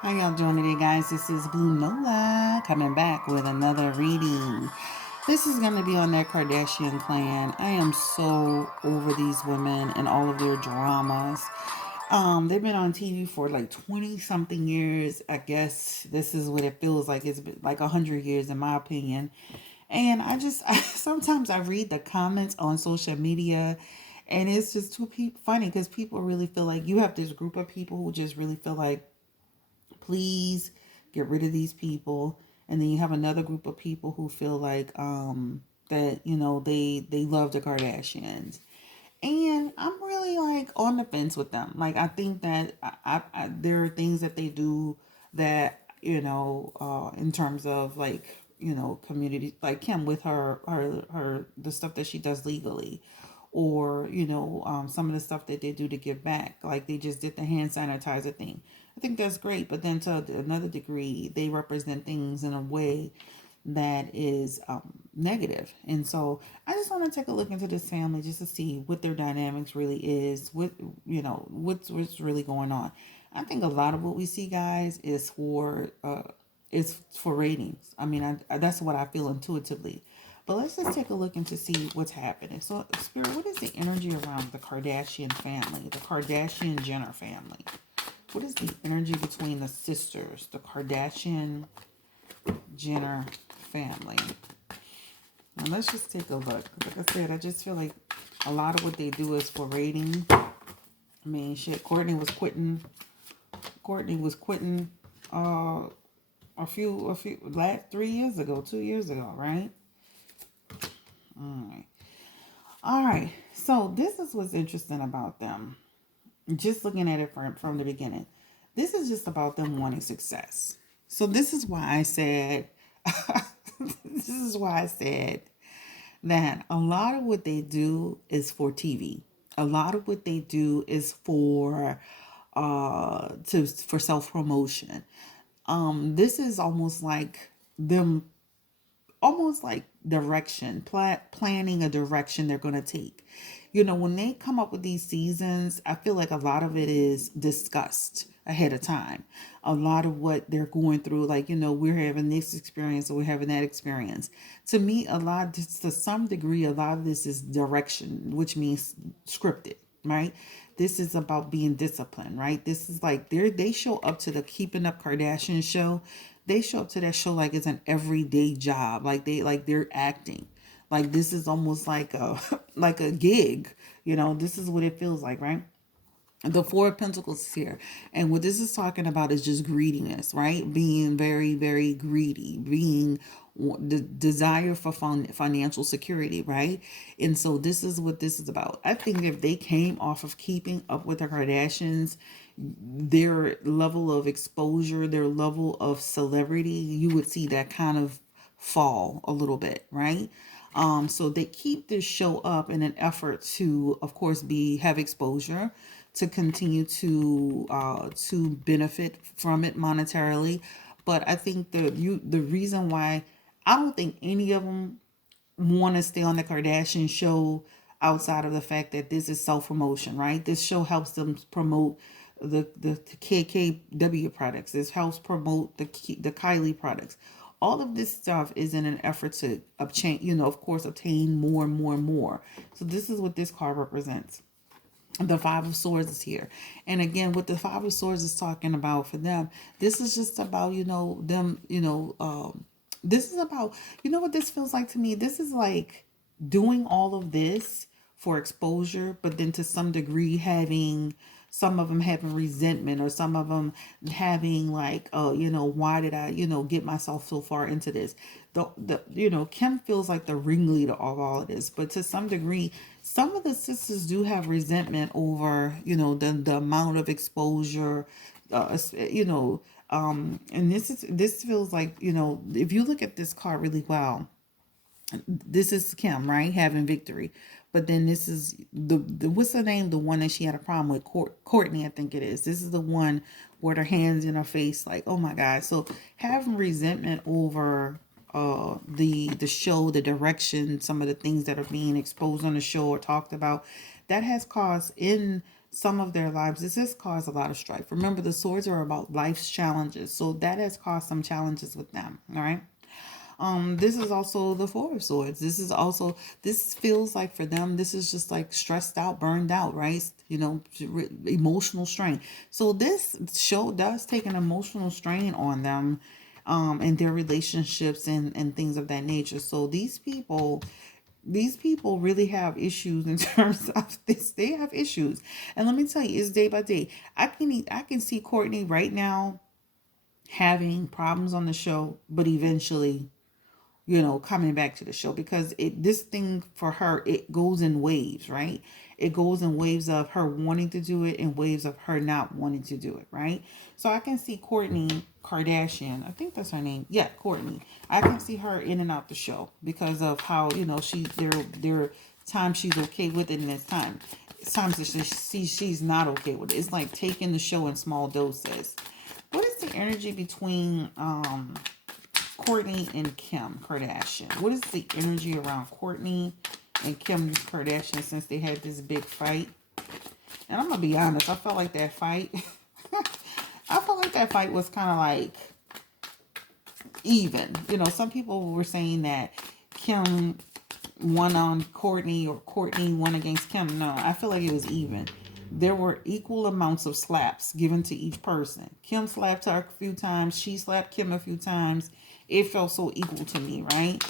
How y'all doing today, guys? This is Blue Nola coming back with another reading. This is going to be on that Kardashian clan. I am so over these women and all of their dramas. They've been on TV for like 20 something years. I guess this is what it feels like. It's been like 100 years, in my opinion. And sometimes I read the comments on social media, and it's just funny because people really feel like you have this group of people who just really feel like, please get rid of these people, and then you have another group of people who feel like that they love the Kardashians, and I'm really like on the fence with them. Like, I think that there are things that they do that in terms of like community, like Kim with her the stuff that she does legally, or some of the stuff that they do to give back, like they just did the hand sanitizer thing. I think that's great, but then to another degree they represent things in a way that is negative. And so I just want to take a look into this family just to see what their dynamics really is, what what's really going on. I think a lot of what we see, guys, is for ratings. I mean, that's what I feel intuitively. But let's just take a look into see what's happening. So, Spirit, what is the energy around the Kardashian family, the Kardashian Jenner family? What is the energy between the sisters, the Kardashian Jenner family? Now let's just take a look. Like I said, I just feel like a lot of what they do is for rating. I mean, shit, Courtney was quitting uh last 3 years ago, 2 years ago, right? All right. All right. So this is what's interesting about them. Just looking at it from the beginning. This is just about them wanting success. So this is why I said this is why I said that a lot of what they do is for TV. A lot of what they do is for self promotion. This is almost like them, almost like planning a direction they're going to take. When they come up with these seasons, I feel like a lot of it is discussed ahead of time. A lot of what they're going through, like, we're having this experience or we're having that experience. To me, to some degree, a lot of this is direction, which means scripted, right? This is about being disciplined, right? This is like they show up to the Keeping Up Kardashian show. They show up to that show like it's an everyday job. They're acting. Like this is almost like a like a gig. This is what it feels like, right? The Four of Pentacles is here. And what this is talking about is just greediness, right? Being very, very greedy, being the desire for financial security, right? And so this is what this is about. I think if they came off of Keeping Up with the Kardashians, their level of exposure, their level of celebrity, you would see that kind of fall a little bit, right? So they keep this show up in an effort to, of course, have exposure, to continue to benefit from it monetarily. But I think the reason why I don't think any of them want to stay on the Kardashian show outside of the fact that this is self promotion, right? This show helps them promote the KKW products. This helps promote the Kylie products. All of this stuff is in an effort to obtain, of course, obtain more and more and more. So this is what this card represents. The Five of Swords is here. And again, what the Five of Swords is talking about for them, this is just about, them, this is about, what this feels like to me? This is like doing all of this for exposure, but then to some degree having, some of them having resentment, or some of them having like, oh, why did I, get myself so far into this? Kim feels like the ringleader of all of this, but to some degree, some of the sisters do have resentment over, the amount of exposure, and this feels like, if you look at this card really well, this is Kim, right? Having victory. But then this is the what's her name? The one that she had a problem with, Courtney, I think it is. This is the one with her hands in her face, like, oh my God. So having resentment over the show, the direction, some of the things that are being exposed on the show or talked about. that has caused in some of their lives, this has caused a lot of strife. Remember, the swords are about life's challenges, so that has caused some challenges with them. All right. This is also the Four of Swords. This is also, this feels like for them, this is just like stressed out, burned out, right? Emotional strain. So this show does take an emotional strain on them, and their relationships and things of that nature. So these people really have issues in terms of this. They have issues, and let me tell you, it's day by day. I can see Courtney right now having problems on the show, but eventually, coming back to the show, because this thing for her, it goes in waves, right? It goes in waves of her wanting to do it and waves of her not wanting to do it, right? So I can see Courtney Kardashian, I think that's her name. Yeah, Courtney. I can see her in and out the show because of how, there times she's okay with it, and there's times that she's not okay with it. It's like taking the show in small doses. What is the energy between Courtney and Kim Kardashian? What is the energy around Courtney and Kim Kardashian since they had this big fight? And I'm gonna be honest, I felt like that fight I felt like that fight was kind of like even. Some people were saying that Kim won on Courtney or Courtney won against Kim. No, I feel like it was even. There were equal amounts of slaps given to each person. Kim slapped her a few times. She slapped Kim a few times. It felt so equal to me, right?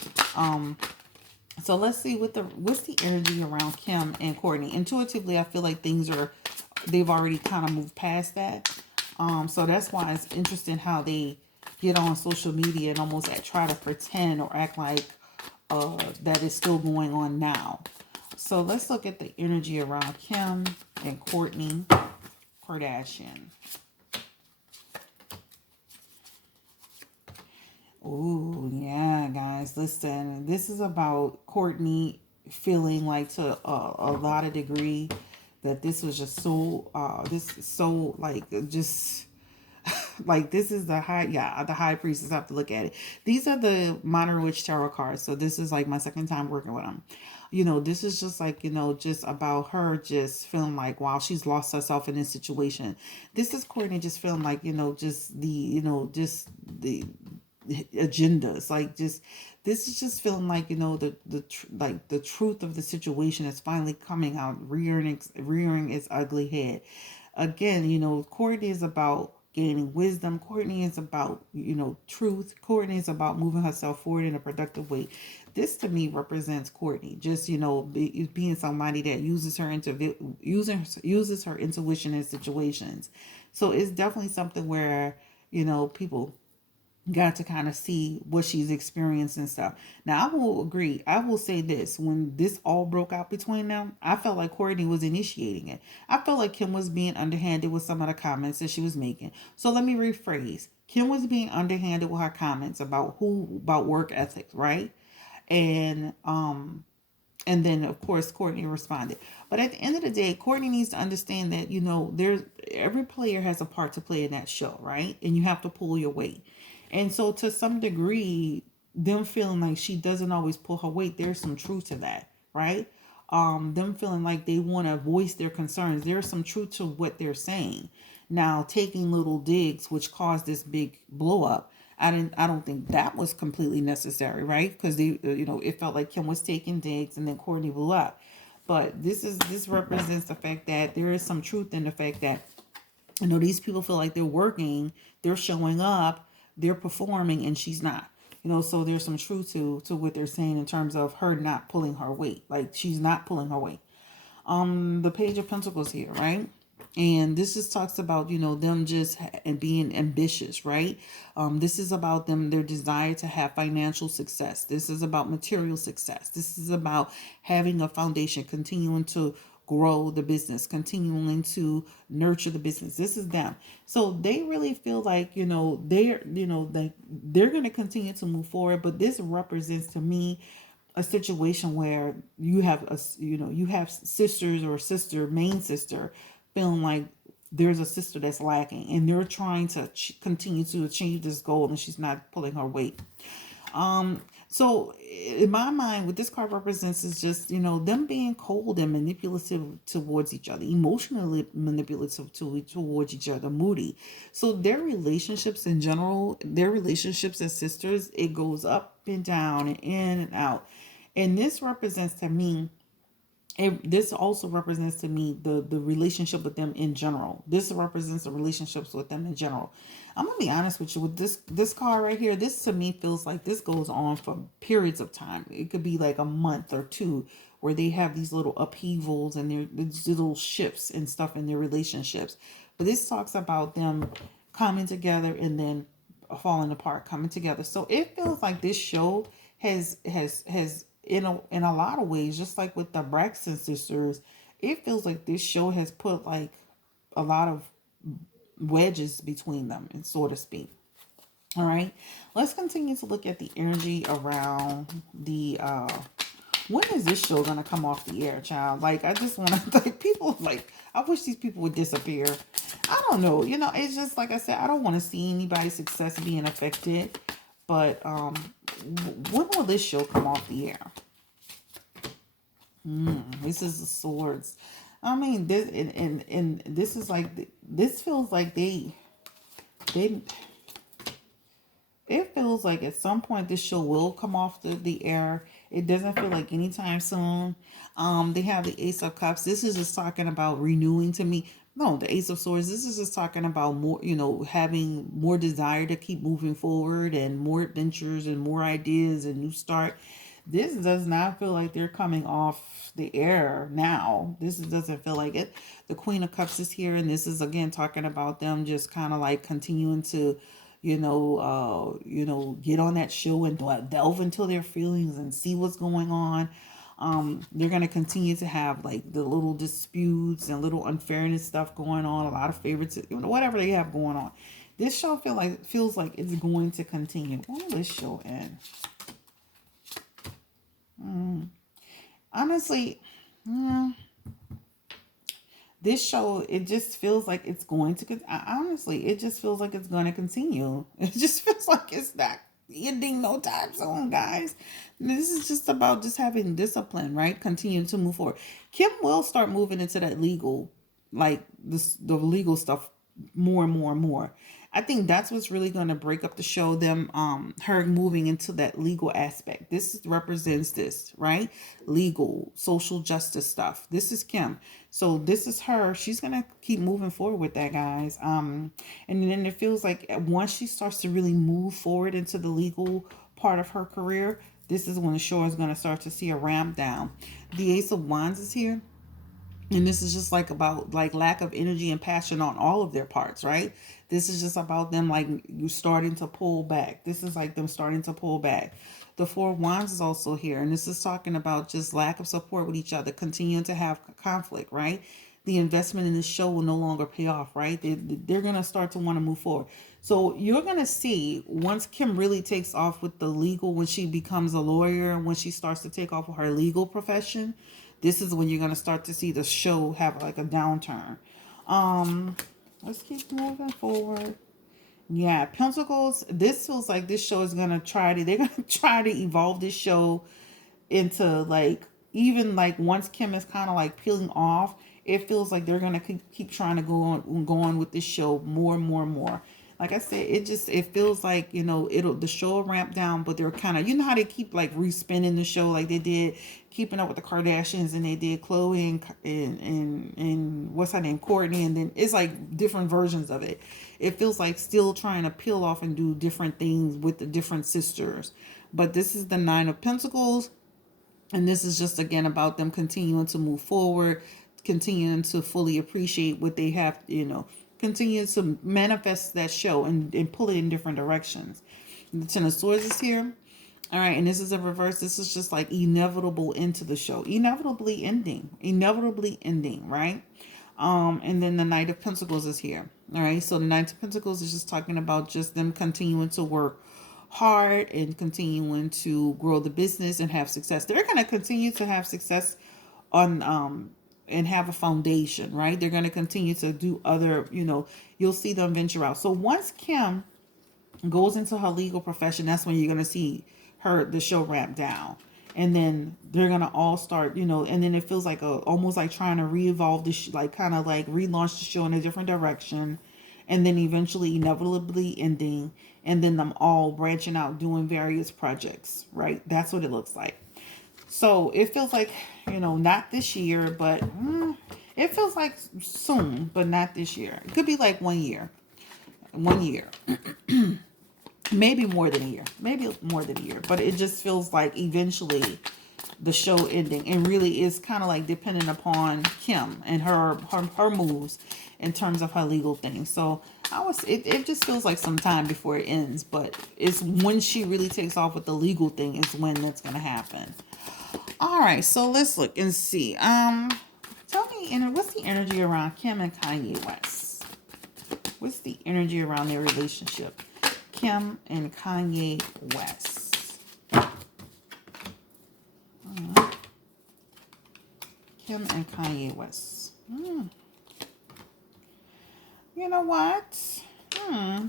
So let's see what's the energy around Kim and Courtney. Intuitively, I feel like they've already kind of moved past that. So that's why it's interesting how they get on social media and almost try to pretend or act like that is still going on now. So let's look at the energy around Kim and Courtney Kardashian. Oh, yeah, guys, listen. This is about Courtney feeling like to a lot of degree that this was just this is so like just like this is the high priestess. I have to look at it. These are the Modern Witch Tarot cards. So this is like my second time working with them. This is just like, just about her just feeling like, wow, she's lost herself in this situation. This is Courtney just feeling like, just the agendas, like just this is just feeling like, like the truth of the situation is finally coming out, rearing its ugly head again. Courtney is about gaining wisdom. Courtney is about, truth. Courtney is about moving herself forward in a productive way. This to me represents Courtney just, being somebody that uses her intuition in situations. So it's definitely something where, people got to kind of see what she's experienced and stuff. Now, I will agree. I will say this. When this all broke out between them, I felt like Courtney was initiating it. I felt like Kim was being underhanded with some of the comments that she was making. So let me rephrase. Kim was being underhanded with her comments about work ethics, right? And and then of course Courtney responded. But at the end of the day, Courtney needs to understand that, there's every player has a part to play in that show, right? And you have to pull your weight. And so to some degree, them feeling like she doesn't always pull her weight, there's some truth to that, right? Them feeling like they want to voice their concerns, there's some truth to what they're saying. Now, taking little digs, which caused this big blow up, I don't think that was completely necessary, right? Because it felt like Kim was taking digs and then Courtney blew up. But this represents the fact that there is some truth in the fact that, these people feel like they're working, they're showing up, they're performing, and she's not. So there's some truth to what they're saying in terms of her not pulling her weight. Like, she's not pulling her weight. The Page of Pentacles here, right? And this just talks about, them just and being ambitious, right? This is about their desire to have financial success. This is about material success. This is about having a foundation, continuing to grow the business, continuing to nurture the business. This is them. So they really feel like, they're going to continue to move forward. But this represents to me a situation where you have sisters or main sister feeling like there's a sister that's lacking, and they're trying to continue to achieve this goal, and she's not pulling her weight. So in my mind, what this card represents is just, them being cold and manipulative towards each other, emotionally manipulative towards each other, moody. So their relationships in general, their relationships as sisters, it goes up and down and in and out. And this represents to me, this also represents to me the relationship with them in general. This represents the relationships with them in general. I'm gonna be honest with you, with this card right here, this to me feels like this goes on for periods of time. It could be like a month or two where they have these little upheavals and these little shifts and stuff in their relationships. But this talks about them coming together and then falling apart, coming together. So it feels like this show has in a lot of ways, just like with the Braxton sisters, it feels like this show has put like a lot of wedges between them, and so to speak. All right, let's continue to look at the energy around the when is this show gonna come off the air, child? Like, I just want to, like, people, like, I wish these people would disappear. I don't know, it's just like I said, I don't want to see anybody's success being affected. But when will this show come off the air? This is the swords. I mean, this and this is like, this feels like they it feels like at some point this show will come off the air. It doesn't feel like anytime soon. They have the Ace of Cups. This is just talking about renewing to me. No, the Ace of Swords. This is just talking about more, having more desire to keep moving forward and more adventures and more ideas and new start. This does not feel like they're coming off the air now. This doesn't feel like it. The Queen of Cups is here, and this is again talking about them just kind of like continuing to, get on that show and delve into their feelings and see what's going on. They're gonna continue to have like the little disputes and little unfairness stuff going on. A lot of favorites, whatever they have going on. This show feels like it's going to continue. When will this show end? Honestly, yeah, this show, it just feels like it's going to. Honestly, it just feels like it's going to continue. It just feels like it's not ending no time soon, guys. This is just about just having discipline, right? Continue to move forward. Kim will start moving into that legal, like the legal stuff more and more and more. I think that's what's really going to break up the show. Them, her moving into that legal aspect. This represents this, right? Legal, social justice stuff. This is Kim. So this is her. She's gonna keep moving forward with that, guys. And then it feels like once she starts to really move forward into the legal part of her career, this is when the show is gonna start to see a ramp down. The Ace of Wands is here. And this is just like about like lack of energy and passion on all of their parts, right? This is just about them like you starting to pull back. This is like them starting to pull back. The Four of Wands is also here, and this is talking about just lack of support with each other, continuing to have conflict, right? The investment in this show will no longer pay off, right? They're going to start to want to move forward. So you're going to see once Kim really takes off with the legal, when she becomes a lawyer, when she starts to take off with her legal profession, this is when you're going to start to see the show have like a downturn. Let's keep moving forward. Yeah, Pentacles. This feels like this show is gonna they're gonna try to evolve this show into like, even like once Kim is kind of like peeling off, it feels like they're gonna keep trying to go on with this show more and more and more. Like I said, it feels like, the show will ramp down, but they're kind of, how they keep like respinning the show like they did Keeping Up with the Kardashians, and they did Chloe and what's her name, Courtney, and then it's like different versions of it. It feels like still trying to peel off and do different things with the different sisters. But this is the Nine of Pentacles. And this is just again about them continuing to move forward, continuing to fully appreciate what they have, continue to manifest that show and pull it in different directions. The Ten of Swords is here. All right, and this is a reverse. This is just like inevitable into the show. Inevitably ending, right? And then the Knight of Pentacles is here. All right, so the Knight of Pentacles is just talking about just them continuing to work hard and continuing to grow the business and have success. They're going to continue to have success on and have a foundation, right? They're going to continue to do other, you'll see them venture out. So once Kim goes into her legal profession, that's when you're going to see the show ramp down. And then they're gonna all start, and then it feels like almost like trying to re-evolve like kind of like relaunch the show in a different direction, and then eventually inevitably ending, and then them all branching out doing various projects, right? That's what it looks like. So it feels like, not this year, but it feels like soon, but not this year. It could be like 1 year, 1 year, maybe more than a year, maybe more than a year. But it just feels like eventually the show ending, and really is kind of like dependent upon Kim and her moves in terms of her legal things. So it just feels like some time before it ends, but it's when she really takes off with the legal thing is when that's gonna happen. All right, so let's look and see. Tell me, what's the energy around Kim and Kanye West? What's the energy around their relationship? Kim and Kanye West. Kim and Kanye West. You know what?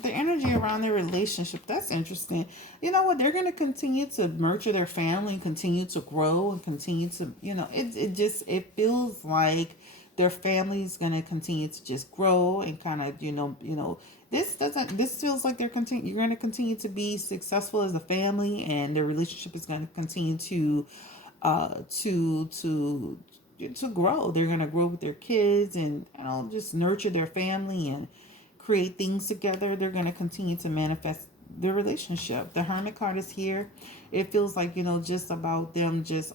The energy around their relationship, that's interesting. You know what? They're going to continue to nurture their family, continue to grow, and continue to, it feels like their family's going to continue to just grow and kind of, this feels like you're going to continue to be successful as a family, and their relationship is going to continue to, uh, to, to, to grow. They're going to grow with their kids and, just nurture their family and create things together. They're going to continue to manifest their relationship. The Hermit card is here. It feels like, just about them just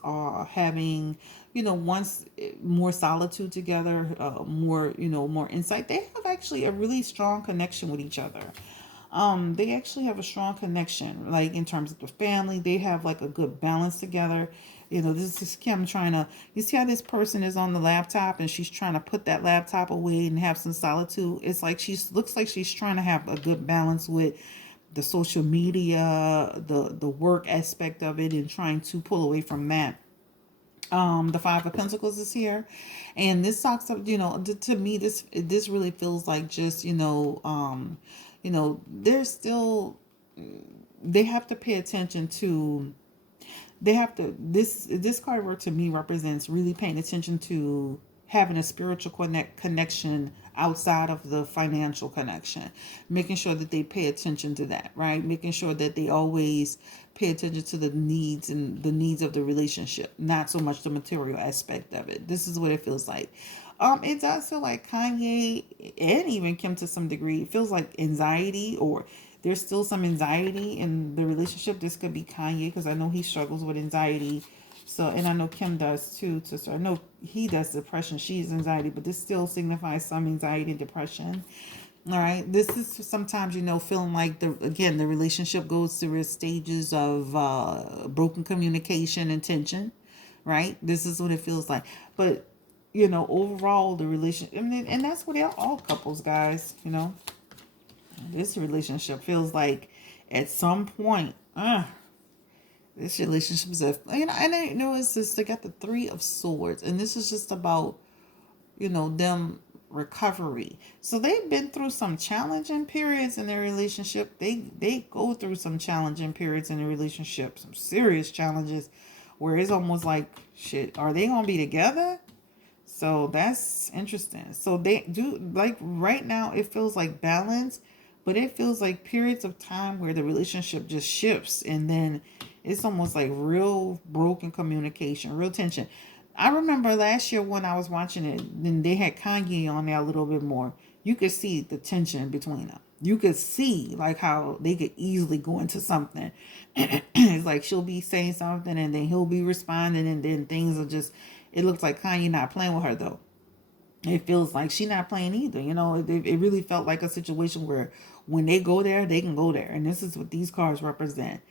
having, once more solitude together, more insight. They have actually a really strong connection with each other. They actually have a strong connection, like in terms of the family. They have like a good balance together. This is Kim trying to, you see how this person is on the laptop and she's trying to put that laptop away and have some solitude. It's like looks like she's trying to have a good balance with the social media, the work aspect of it, and trying to pull away from that. The Five of Pentacles is here, and this talks of, to me, this really feels like just, they're still, they have to pay attention to, they have to, this card work to me represents really paying attention to having a spiritual connection outside of the financial connection, making sure that they pay attention to that, right? Making sure that they always pay attention to the needs and the needs of the relationship, not so much the material aspect of it. This is what it feels like. It does feel like Kanye and even Kim to some degree. It feels like anxiety, or there's still some anxiety in the relationship. This could be Kanye, because I know he struggles with anxiety. So, and I know Kim does too. So I know he does depression. She's anxiety, but this still signifies some anxiety and depression. All right. This is sometimes, feeling like the relationship goes through stages of broken communication and tension. Right. This is what it feels like. But, overall, the relationship, and that's what all couples, guys, this relationship feels like at some point, this relationship is and I know it's just, they got the Three of Swords, and this is just about, them recovery. So they've been through some challenging periods in their relationship. They go through some challenging periods in the relationship, some serious challenges, where it's almost like, shit, are they gonna be together? So that's interesting. So they do, like, right now it feels like balance, but it feels like periods of time where the relationship just shifts, and then it's almost like real broken communication, real tension. I remember last year when I was watching it, and they had Kanye on there a little bit more. You could see the tension between them. You could see like how they could easily go into something. It's like she'll be saying something and then he'll be responding, and then things are just, it looks like Kanye not playing with her though. It feels like she not playing either. It really felt like a situation where when they go there, they can go there. And this is what these cards represent.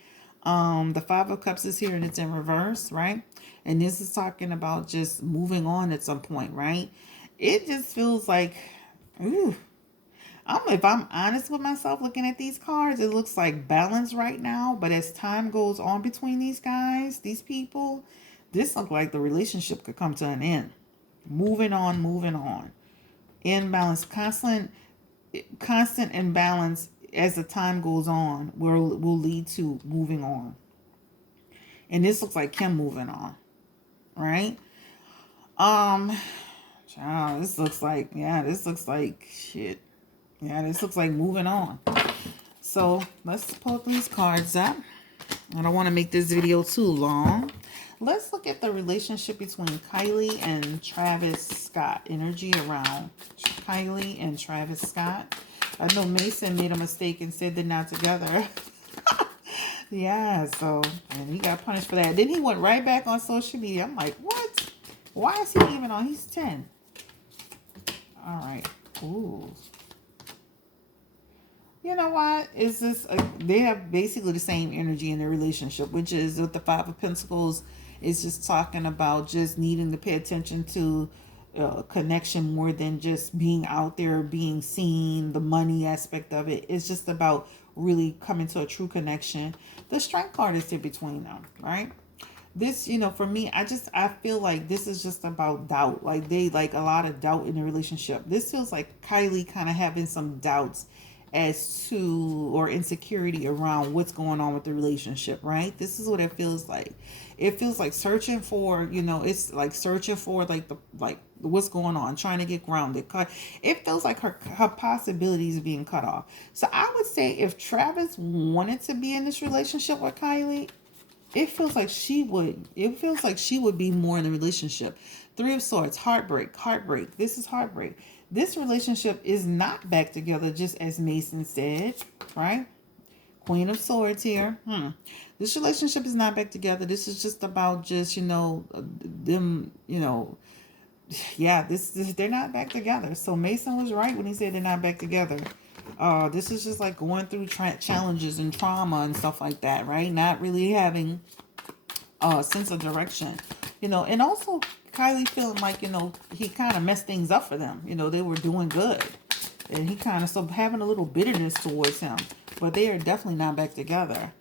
The Five of Cups is here and it's in reverse, right? And this is talking about just moving on at some point, right? It just feels like, ooh, if I'm honest with myself looking at these cards, it looks like balance right now. But as time goes on between these guys, these people, this looks like the relationship could come to an end. Moving on, moving on. Imbalance, constant imbalance as the time goes on will lead to moving on. And this looks like Kim moving on, right? Um, Child, this looks like shit. Yeah, this looks like moving on. So let's pull these cards up. I don't want to make this video too long. Let's look at the relationship between Kylie and Travis Scott. Energy around Kylie and Travis Scott. I know Mason made a mistake and said they're not together. Yeah, so, and he got punished for that. Then he went right back on social media. I'm like, what? Why is he even on? He's 10. All right. Ooh. You know what? Is this? They have basically the same energy in their relationship, which is with the Five of Pentacles. Is just talking about just needing to pay attention to connection more than just being out there, being seen, the money aspect of it. It's just about really coming to a true connection. The Strength card is here between them, right? This, for me, I feel like this is just about doubt. Like they like a lot of doubt in the relationship. This feels like Kylie kind of having some doubts as to or insecurity around what's going on with the relationship, right? This is what it feels like. It feels like searching for, it's like searching for like what's going on, trying to get grounded. It feels like her possibilities are being cut off. So I would say if Travis wanted to be in this relationship with Kylie, it feels like she would. It feels like she would be more in the relationship. Three of Swords, heartbreak, heartbreak. This is heartbreak. This relationship is not back together, just as Mason said, right? Queen of Swords here. This relationship is not back together. This is just about just, them, yeah, this they're not back together. So Mason was right when he said they're not back together. This is just like going through challenges and trauma and stuff like that, right? Not really having a sense of direction, and also Kylie feeling like, he kind of messed things up for them. They were doing good. And he kind of so having a little bitterness towards him. But they are definitely not back together.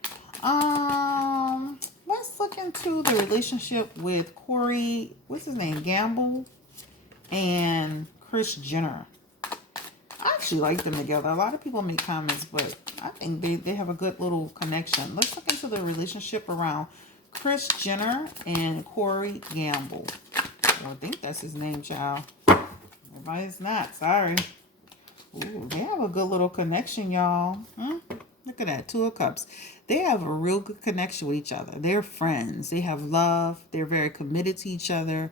Let's look into the relationship with Corey, what's his name? Gamble and Kris Jenner. I actually like them together. A lot of people make comments, but I think they have a good little connection. Let's look into the relationship around Kris Jenner and Corey Gamble. I think that's his name, child. Everybody's not. Sorry. Ooh, they have a good little connection, y'all. Look at that. Two of Cups. They have a real good connection with each other. They're friends. They have love. They're very committed to each other.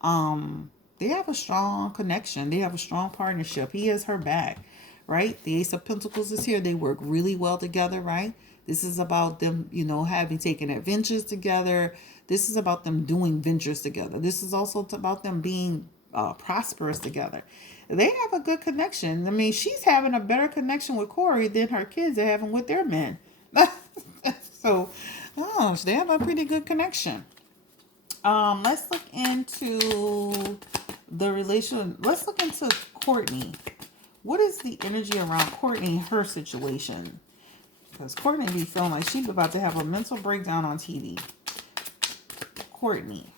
They have a strong connection. They have a strong partnership. He has her back, right? The Ace of Pentacles is here. They work really well together, right? This is about them, having taken adventures together. This is about them doing ventures together. This is also about them being prosperous together. They have a good connection. I mean, she's having a better connection with Corey than her kids are having with their men. So they have a pretty good connection. Let's look into the relation. Let's look into Courtney. What is the energy around Courtney and her situation? Because Courtney be feeling like she's about to have a mental breakdown on TV. Courtney.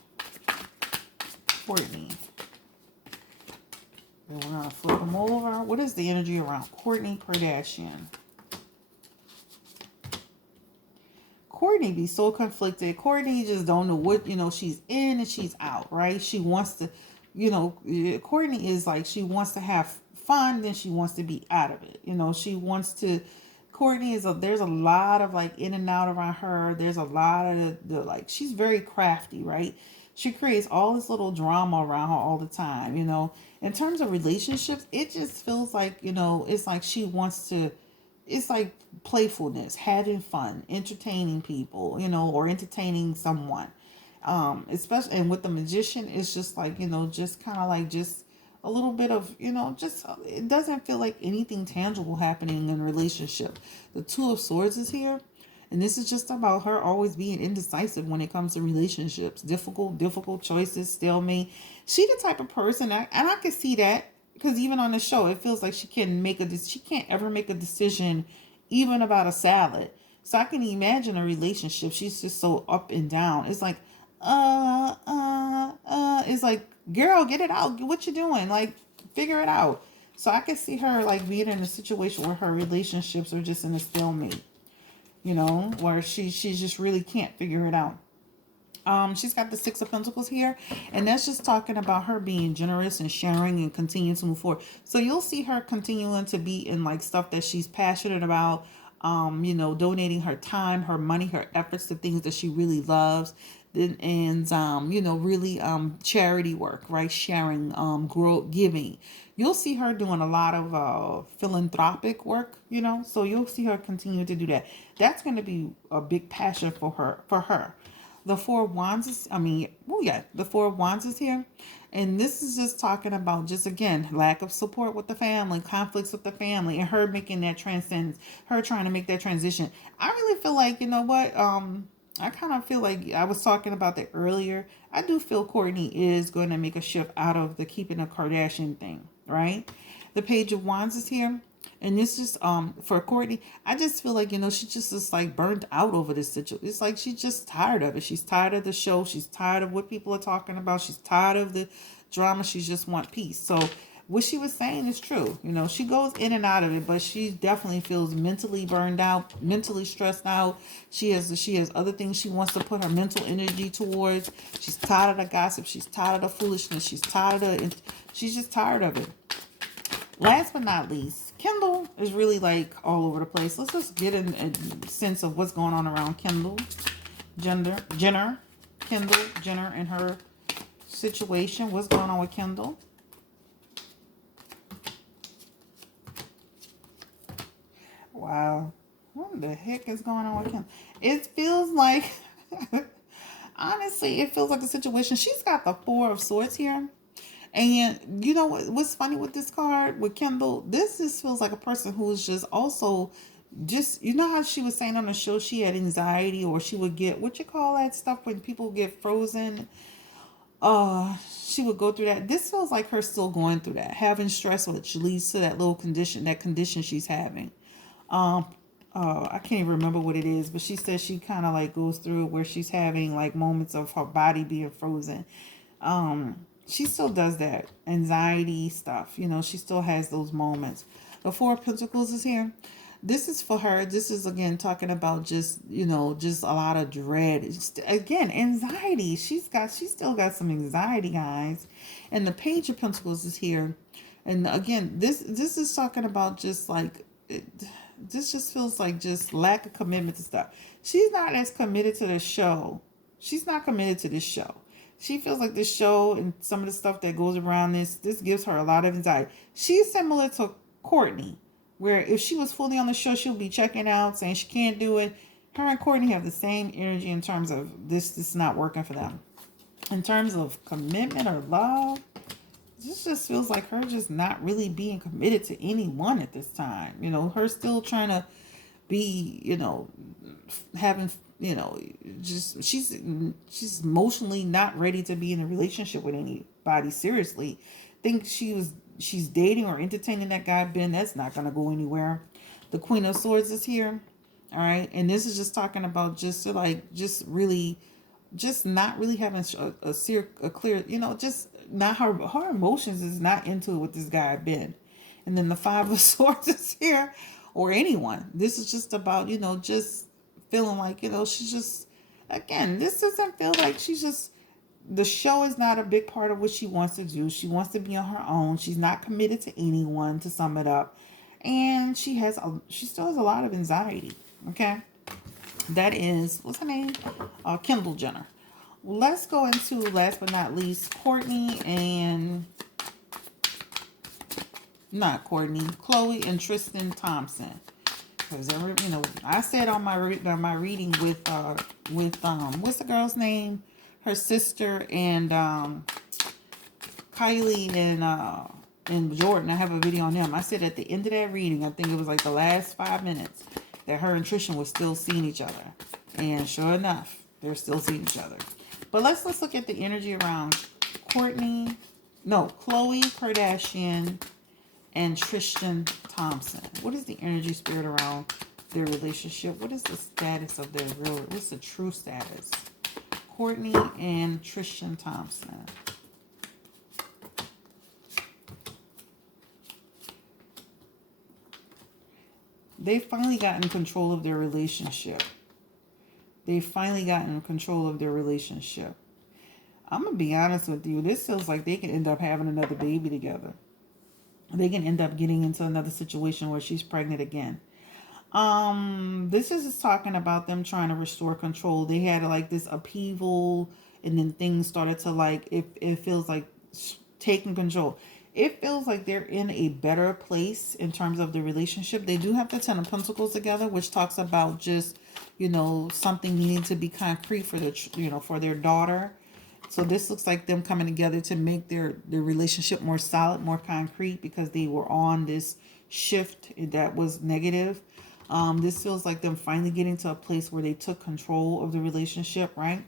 Then we're going to flip them over. What is the energy around Kourtney Kardashian? Kourtney be so conflicted. Kourtney just don't know what, she's in and she's out, right? She wants to, Kourtney is like, she wants to have fun, then she wants to be out of it. She wants to, there's a lot of like in and out around her. There's a lot of she's very crafty, right? She creates all this little drama around her all the time, In terms of relationships, it just feels like, it's like she wants to, it's like playfulness, having fun, entertaining people, or entertaining someone. Especially, and with the Magician, it's just like, just kind of like just a little bit of, it doesn't feel like anything tangible happening in a relationship. The Two of Swords is here. And this is just about her always being indecisive when it comes to relationships. Difficult choices, stalemate. She the type of person, and I can see that because even on the show, it feels like she can't ever make a decision, even about a salad. So I can imagine a relationship. She's just so up and down. It's like, it's like, girl, get it out. What you doing? Like, figure it out. So I can see her like being in a situation where her relationships are just in a stalemate. Where she just really can't figure it out. She's got the Six of Pentacles here, and that's just talking about her being generous and sharing and continuing to move forward. So you'll see her continuing to be in like stuff that she's passionate about, donating her time, her money, her efforts to things that she really loves. And really charity work, right? Sharing, grow, giving. You'll see her doing a lot of philanthropic work, so you'll see her continue to do that. That's going to be a big passion for her. The Four of Wands is, the Four of Wands is here. And this is just talking about, just again, lack of support with the family, conflicts with the family, and her making that transcendence, her trying to make that transition. I really feel like, you know what? I kind of feel like I was talking about that earlier. I do feel Courtney is going to make a shift out of the keeping a Kardashian thing, right? The Page of Wands is here. And this is for Courtney. I just feel like, she just is like burned out over this situation. It's like she's just tired of it. She's tired of the show. She's tired of what people are talking about. She's tired of the drama. She just wants peace. So what she was saying is true. She goes in and out of it, but she definitely feels mentally burned out, mentally stressed out. She has other things she wants to put her mental energy towards. She's tired of the gossip. She's tired of the foolishness. She's just tired of it. Last but not least, Kendall is really like all over the place. Let's just get a sense of what's going on around Kendall Jenner, Kendall Jenner and her situation. What's going on with Kendall? Wow. What the heck is going on with Kendall? It feels like, honestly, it feels like a situation. She's got the Four of Swords here. And you know what's funny with this card with Kendall? This just feels like a person who is just also just, how she was saying on the show she had anxiety, or she would get, what you call that stuff when people get frozen? She would go through that. This feels like her still going through that, having stress, which leads to that little condition, she's having. I can't even remember what it is, but she says she kind of like goes through it where she's having like moments of her body being frozen. She still does that anxiety stuff. She still has those moments. The Four of Pentacles is here. This is for her. This is again talking about just, just a lot of dread. Again, anxiety. She still got some anxiety, guys. And the Page of Pentacles is here. And again, this is talking about just like, this just feels like just lack of commitment to stuff. She's not as committed to the show. She's not committed to this show. She feels like this show and some of the stuff that goes around this gives her a lot of anxiety. She's similar to Courtney, where if she was fully on the show, she'll be checking out, saying she can't do it. Her and Courtney have the same energy in terms of this is not working for them. In terms of commitment or love, this just feels like her just not really being committed to anyone at this time. Her still trying to be, having, just she's emotionally not ready to be in a relationship with anybody seriously. Think she's dating or entertaining that guy Ben. That's not gonna go anywhere. The Queen of Swords is here. All right, and this is just talking about just not really having a clear, just not her emotions is not into it with this guy Ben. And then the Five of Swords is here, or anyone. This is just about, just feeling like, she's just, again, this doesn't feel like she's just, the show is not a big part of what she wants to do. She wants to be on her own. She's not committed to anyone, to sum it up. And she still has a lot of anxiety. Okay. That is, what's her name? Kendall Jenner. Let's go into, last but not least, Chloe and Tristan Thompson. Because I said on my reading with what's the girl's name? Her sister and Kylie and Jordan. I have a video on them. I said at the end of that reading, I think it was like the last 5 minutes, that her and Tristan were still seeing each other. And sure enough, they're still seeing each other. But let's look at the energy around Khloe Kardashian and Tristan Thompson. What is the energy spirit around their relationship? What is the status of what's the true status? Courtney and Tristan Thompson. They finally got in control of their relationship. They've finally gotten control of their relationship. I'm gonna be honest with you. This feels like they can end up having another baby together. They can end up getting into another situation where she's pregnant again. This is just talking about them trying to restore control. They had like this upheaval, and then things started to like it feels like taking control. It feels like they're in a better place in terms of the relationship. They do have the Ten of Pentacles together, which talks about just, something needing to be concrete for for their daughter. So this looks like them coming together to make their relationship more solid, more concrete, because they were on this shift that was negative. This feels like them finally getting to a place where they took control of the relationship, right?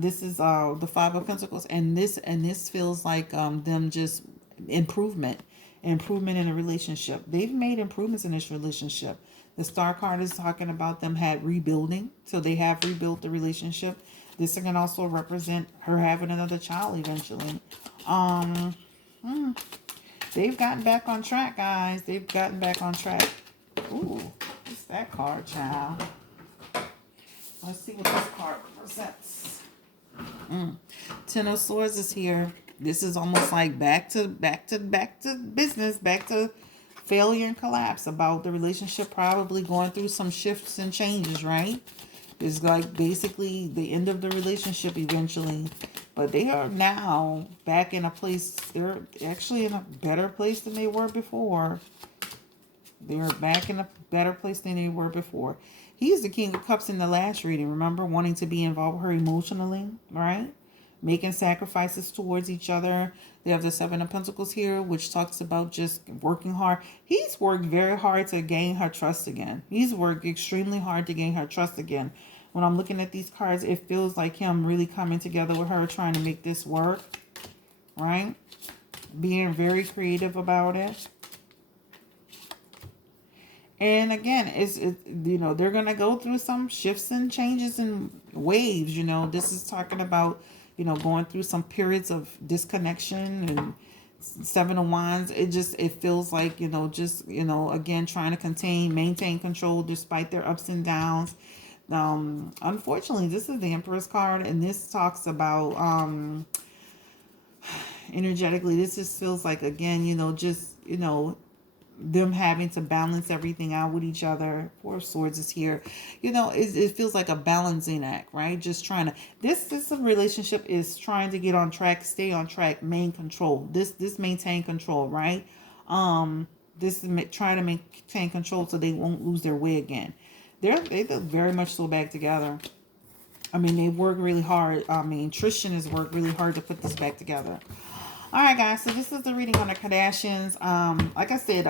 This is the Five of Pentacles, and this feels like them just improvement, improvement in a relationship. They've made improvements in this relationship. The Star card is talking about them had rebuilding, so they have rebuilt the relationship. This can also represent her having another child eventually. Um, they've gotten back on track, guys. They've gotten back on track. Ooh, what's that card, child? Let's see what this card represents. Ten of Swords is here. This is almost like back to business, back to failure and collapse about the relationship, probably going through some shifts and changes, right? It's like basically the end of the relationship eventually. But they are now back in a place, they're actually in a better place than they were before. They're back in a better place than they were before. He's the King of Cups in the last reading. Remember, wanting to be involved with her emotionally, right? Making sacrifices towards each other. They have the Seven of Pentacles here, which talks about just working hard. He's worked very hard to gain her trust again. He's worked extremely hard to gain her trust again. When I'm looking at these cards, it feels like him really coming together with her, trying to make this work, right? Being very creative about it. And again, they're gonna go through some shifts and changes and waves. This is talking about going through some periods of disconnection and Seven of Wands. It feels like again trying to maintain control despite their ups and downs. Unfortunately, this is the Empress card, and this talks about energetically. This just feels like again, them having to balance everything out with each other. Four of Swords is here. It feels like a balancing act, right? Just trying to this relationship is trying to get on track, stay on track, maintain control. This maintain control, right? This is trying to maintain control so they won't lose their way again. They very much so back together. I mean, they work really hard. I mean, Tristan has worked really hard to put this back together. All right, guys, so this is the reading on the Kardashians. Like I said,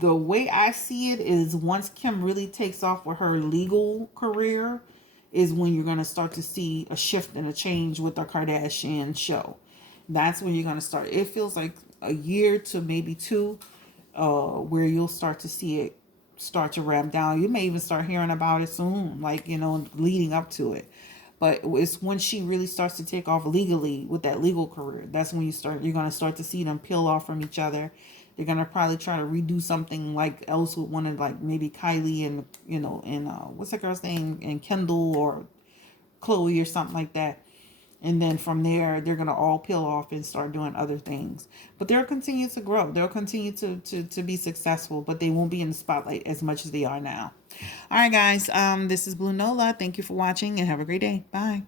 the way I see it is once Kim really takes off with her legal career is when you're going to start to see a shift and a change with the Kardashian show. That's when you're going to start. It feels like a year to maybe two where you'll start to see it start to ramp down. You may even start hearing about it soon, like, leading up to it. But it's when she really starts to take off legally with that legal career. That's when you're going to start to see them peel off from each other. They're going to probably try to redo something like else with one of like maybe Kylie and, and what's that girl's name? And Kendall or Chloe or something like that. And then from there, they're going to all peel off and start doing other things. But they'll continue to grow. They'll continue to be successful, but they won't be in the spotlight as much as they are now. All right, guys. This is Blue Nola. Thank you for watching and have a great day. Bye.